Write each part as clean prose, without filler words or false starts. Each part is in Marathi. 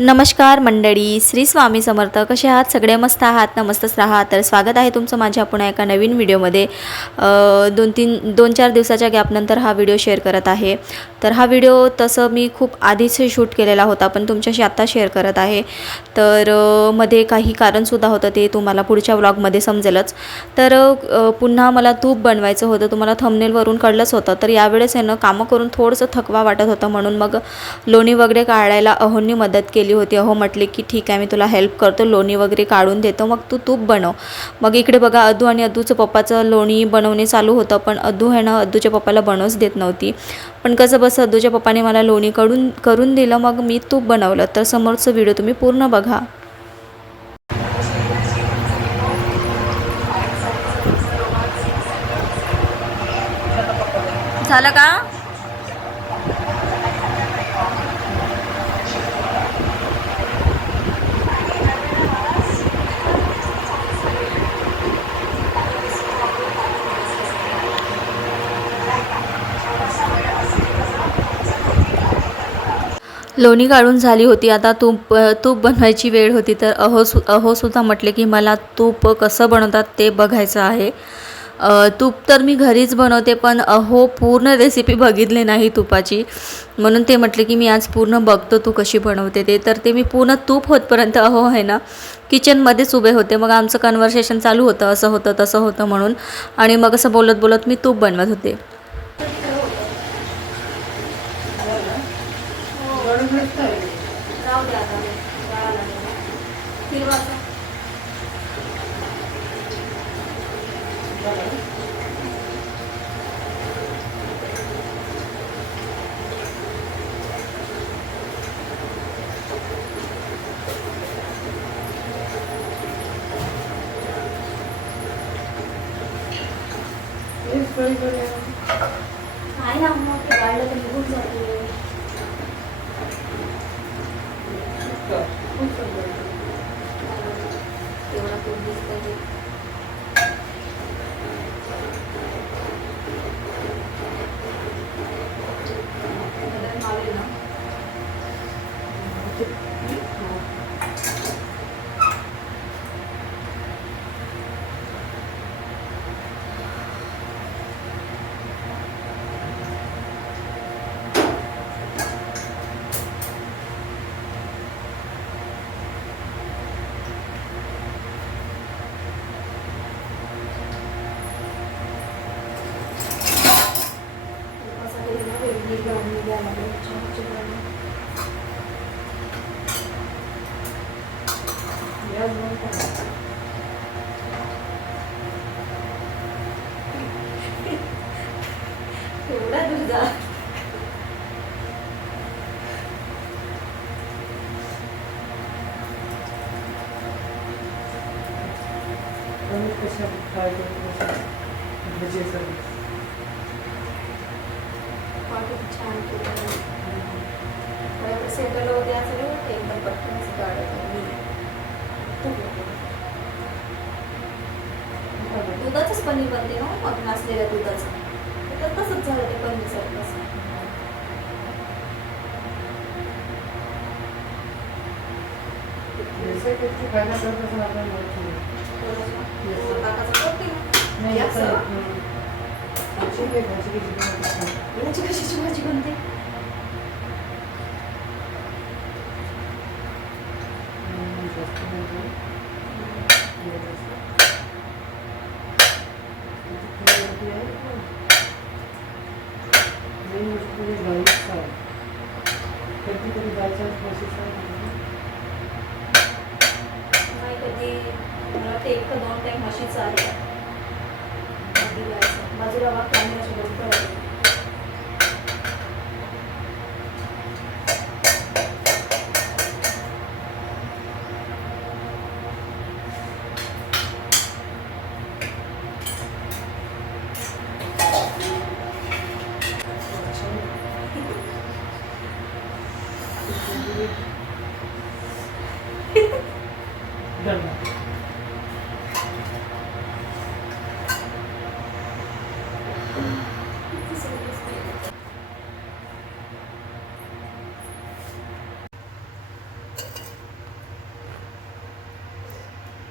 नमस्कार मंडळी, श्री स्वामी समर्थ. कसे आहात? सगळे मस्त आहात ना? मस्तच राहा. तर स्वागत आहे तुमचं माझ्या पुन्हा एका नवीन व्हिडिओमध्ये. 2-4 दिवसाच्या गॅपनंतर हा व्हिडिओ शेअर करत आहे. तर हा व्हिडिओ तसं मी खूप आधीच शूट केलेला होता, पण तुमच्याशी आत्ता शेअर करत आहे. तर मध्ये काही कारणसुद्धा होतं, ते तुम्हाला पुढच्या व्लॉगमध्ये समजेलच. तर पुन्हा मला तूप बनवायचं होतं, तुम्हाला थंबनेलवरून कळलंच होतं. तर यावेळेस आहे ना, कामं करून थोडंसं थकवा वाटत होतं, म्हणून मग लोणी वगैरे काढायला अहोंनी मदत केली होती. अहो म्हटले की ठीक आहे, मी तुला हेल्प करतो, लोणी वगैरे काढून देतो, मग तू तूप बनव. मग इकडे बघा, अदू आणि अदूचं पप्पाचं लोणी बनवणे चालू होतं, पण अदू आहे ना, अदूच्या पप्पाला बनवूच देत नव्हती. पण कसं बस अदूच्या पप्पाने मला लोणी करून दिलं, मग मी तूप बनवलं. तर समोरचं व्हिडिओ तुम्ही पूर्ण बघा. झालं का? लोणी काढून झाली होती. आता तूप बनवायची वेळ होती. तर अहोसुद्धा म्हटले की मला तूप कसं बनवतात ते बघायचं आहे. तूप तर मी घरीच बनवते, पण अहो पूर्ण रेसिपी बघितली नाही तुपाची, म्हणून ते म्हटले की मी आज पूर्ण बघतो तू कशी बनवते ते. तर ते मी पूर्ण तूप होतपर्यंत अहो आहे ना, किचनमध्येच उभे होते. मग आमचं कन्व्हर्सेशन चालू होतं, असं होतं तसं होतं म्हणून. आणि मग असं बोलत बोलत मी तूप बनवत होते. नाही ना, मग ते गाडलं तर निघून जाते. एवढा खूप दिसतंय ते. मावेल ना. एवढा दुधा छान सेटल होते असेल एकदम पटकन दुधाचंच पनीर बनते ना, मग नसलेल्या दुधाचं. तर तसंच झालं ते पनीर सारखं. कशाची भाजी बनते? नाही कधी, मला ते 1-2 टाईम म्हशीच आहे. बाजूला वाट कॅमेऱ्यासोबत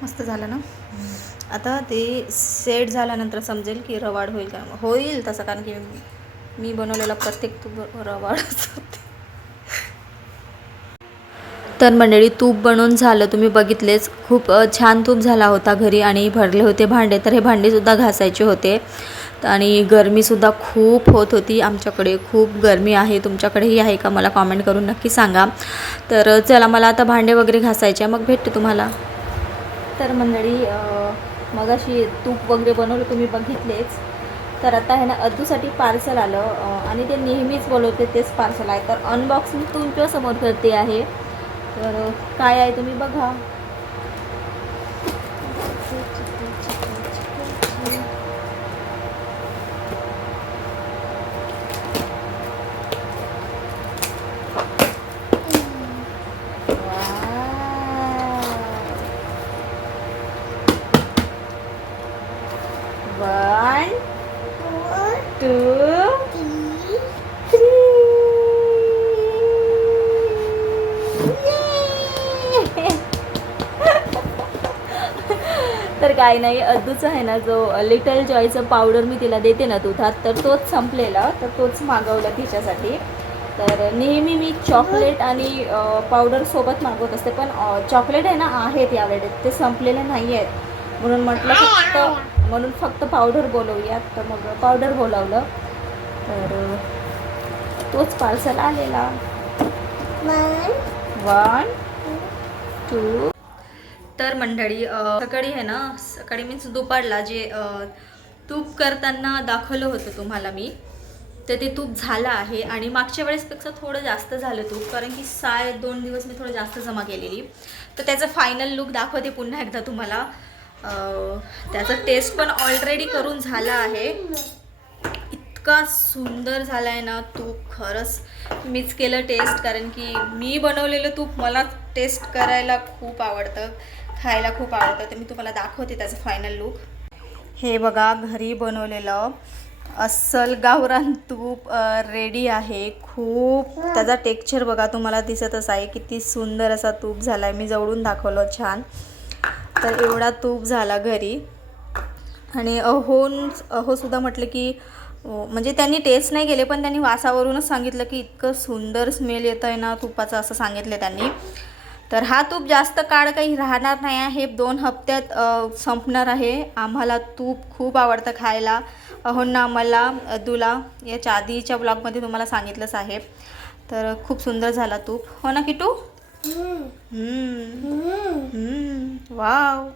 मस्त झालं ना. आता ते सेट झाल्यानंतर समजेल की रवाड होईल का. होईल तसं, कारण की मी बनवलेला प्रत्येक तूप रवाडच होते. तर मंडळी तूप बनवून झालं, तुम्ही बघितलेच. खूप छान तूप झाला होता घरी आणि भरले होते भांडे. तर हे भांडेसुद्धा घासायचे होते आणि गरमीसुद्धा खूप होत होती. आमच्याकडे खूप गरमी आहे. तुमच्याकडेही आहे का मला कॉमेंट करून नक्की सांगा. तर चला मला आता भांडे वगैरे घासायचे, मग भेटते तुम्हाला. तर मंडळी मगाशी तूप वगैरे बनवलं तुम्ही बघितलेच. तर आता आहे ना अद्दूसाठी पार्सल आलं आणि ते नेहमीच बोलवते तेच पार्सल आहे. तर अनबॉक्सिंग तुमच्यासमोर करते आहे. तर काय आहे तुम्ही बघा. One two three. तर काही नाही, अद्दूचं आहे ना जो लिटल जॉयचं पावडर मी तिला देते ना दुधात, तर तोच संपलेला, तर तोच मागवला तिच्यासाठी. तर नेहमी मी चॉकलेट आणि पावडर सोबत मागवत असते, पण चॉकलेट आहे ना आहेत यावेळेस, ते संपलेले नाही आहेत. म्हणून फक्त पावडर बोलवूयात. तर मग पावडर बोलावलं, तर तोच पार्सल आलेला. 1 2. तर मंडळी सकाळी आहे ना, सकाळी मीन्स दुपारला जे तूप करताना दाखवलं होतं तुम्हाला मी, तर ते तूप झालं आहे आणि मागच्या वेळेसपेक्षा थोडं जास्त झालं तूप, कारण की 2 दिवस मी थोडं जास्त जमा केलेली. तर त्याचं फायनल लुक दाखवते पुन्हा एकदा तुम्हाला. त्याचं टेस्ट पण ऑलरेडी करून झाला आहे. इतका सुंदर झाला आहे ना तूप, खरंच मीच केलं टेस्ट, कारण की मी बनवलेलं तूप मला टेस्ट करायला खूप आवडतं, खायला खूप आवडतं. तर मी तुम्हाला दाखवते त्याचं फायनल लुक. हे बघा, घरी बनवलेलं अस्सल गावरान तूप रेडी आहे. खूप त्याचा टेक्स्चर बघा, तुम्हाला दिसतच आहे किती सुंदर असा तूप झाला आहे. मी जवळून दाखवलं छान. तर एवढा तूप झाला घरी. आणि अहोसुद्धा म्हटलं की म्हणजे त्यांनी टेस्ट नाही केले, पण त्यांनी वासावरूनच सांगितलं की इतकं सुंदर स्मेल येतं आहे ना तुपाचं, असं सांगितलं त्यांनी. तर हा तूप जास्त काळ काही राहणार नाही आहे, 2 हप्त्यात संपणार आहे. आम्हाला तूप खूप आवडतं खायला. अहोंना, आम्हाला, अद्दूला, याच्या आधीच्या ब्लॉगमध्ये तुम्हाला सांगितलंच आहे. तर खूप सुंदर झाला तूप, हो ना किटू? वाव.